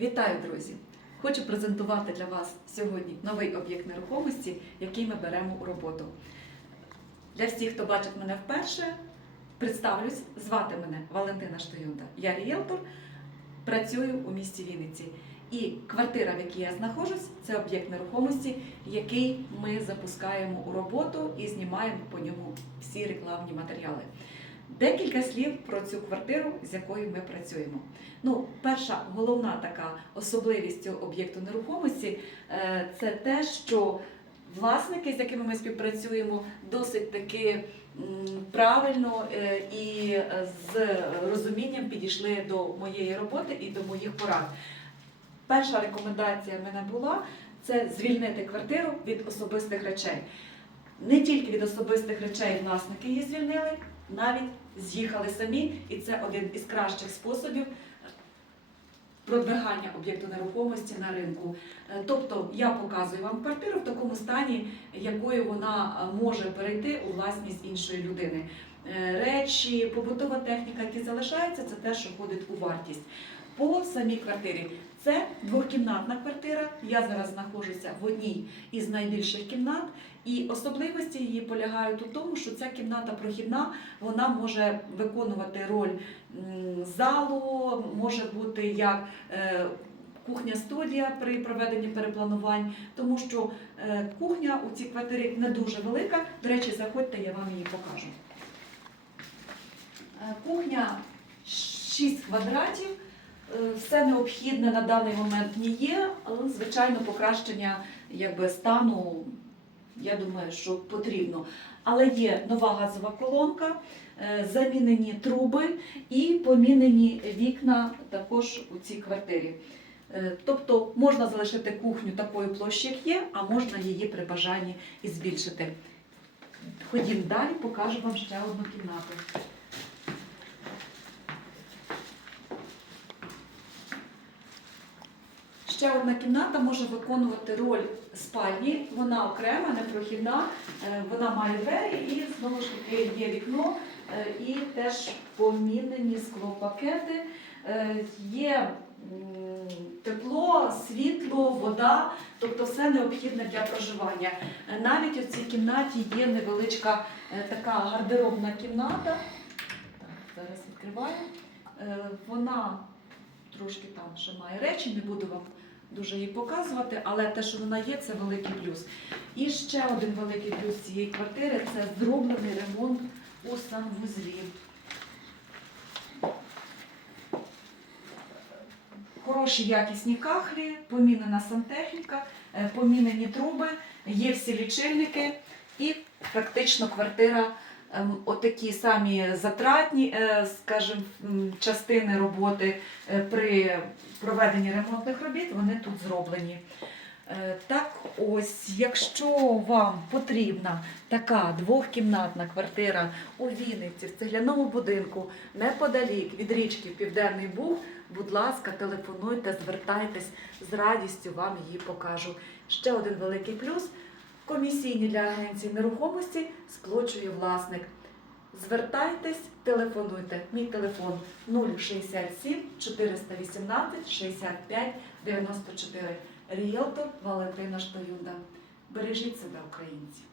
Вітаю, друзі! Хочу презентувати для вас сьогодні новий об'єкт нерухомості, який ми беремо у роботу. Для всіх, хто бачить мене вперше, представлюсь, звати мене Валентина Штоюнда. Я ріелтор, працюю у місті Вінниці. І квартира, в якій я знаходжусь, це об'єкт нерухомості, який ми запускаємо у роботу і знімаємо по ньому всі рекламні матеріали. Декілька слів про цю квартиру, з якою ми працюємо. Ну, перша головна така особливість цього об'єкту нерухомості е, це те, що власники, з якими ми співпрацюємо, досить таки правильно е, і з розумінням підійшли до моєї роботи і до моїх порад. Перша рекомендація в мене була це звільнити квартиру від особистих речей. Не тільки від особистих речей власники її звільнили, навіть з'їхали самі, і це один із кращих способів продвигання об'єкту нерухомості на ринку. Е, Тобто я показую вам квартиру в такому стані, якою вона е, може перейти у власність іншої людини. Е, Речі, побутова техніка, які залишаються, це те, що входить у вартість. По самій квартирі це двохкімнатна квартира. Я зараз знаходжуся в одній із найбільших кімнат, і особливості її полягають у тому, що ця кімната прохідна, вона може виконувати роль залу, може бути як е, кухня-студія при проведенні перепланувань, тому що е, кухня у цій квартирі не дуже велика. До речі, заходьте, я вам її покажу. Е, Кухня 6 квадратів. Е, Все необхідне на даний момент не є, але звичайно покращення якби, стану, я думаю, що потрібно. Але є нова газова колонка, е, замінені труби і помінені вікна також у цій квартирі. Е, Тобто можна залишити кухню такої площі, як є, а можна її при бажанні і збільшити. Ходім далі, покажу вам ще одну кімнату. Ще одна кімната може виконувати роль спальні. Вона окрема, непрохідна, е, вона має двері і знову ж таки є вікно е, і теж помінені склопакети. Е, Є тепло, світло, вода, тобто все необхідне для проживання. Навіть у цій кімнаті є невеличка така гардеробна кімната. Так, зараз відкриваю. Вона трошки там ще має речі, не буду вам дуже її показувати, але те, що вона є, це великий плюс. І ще один великий плюс цієї квартири це зроблений ремонт у санвузлі. Хороші якісні кахлі, помінена сантехніка, е, помінені труби, є всі лічильники і практично квартира отакі самі затратні, е, скажімо, частини роботи е, при проведенні ремонтних робіт, вони тут зроблені. Е, Так ось, якщо вам потрібна така двохкімнатна квартира у Вінниці, в цегляному будинку, неподалік від річки Південний Буг, будь ласка, телефонуйте, звертайтесь, з радістю вам її покажу. Ще один великий плюс. Комісійні для агенції нерухомості сплочує власник. Звертайтесь, телефонуйте. Мій телефон 067 418 65 94. Ріелтор Валентина Штоюда. Бережіть себе, українці!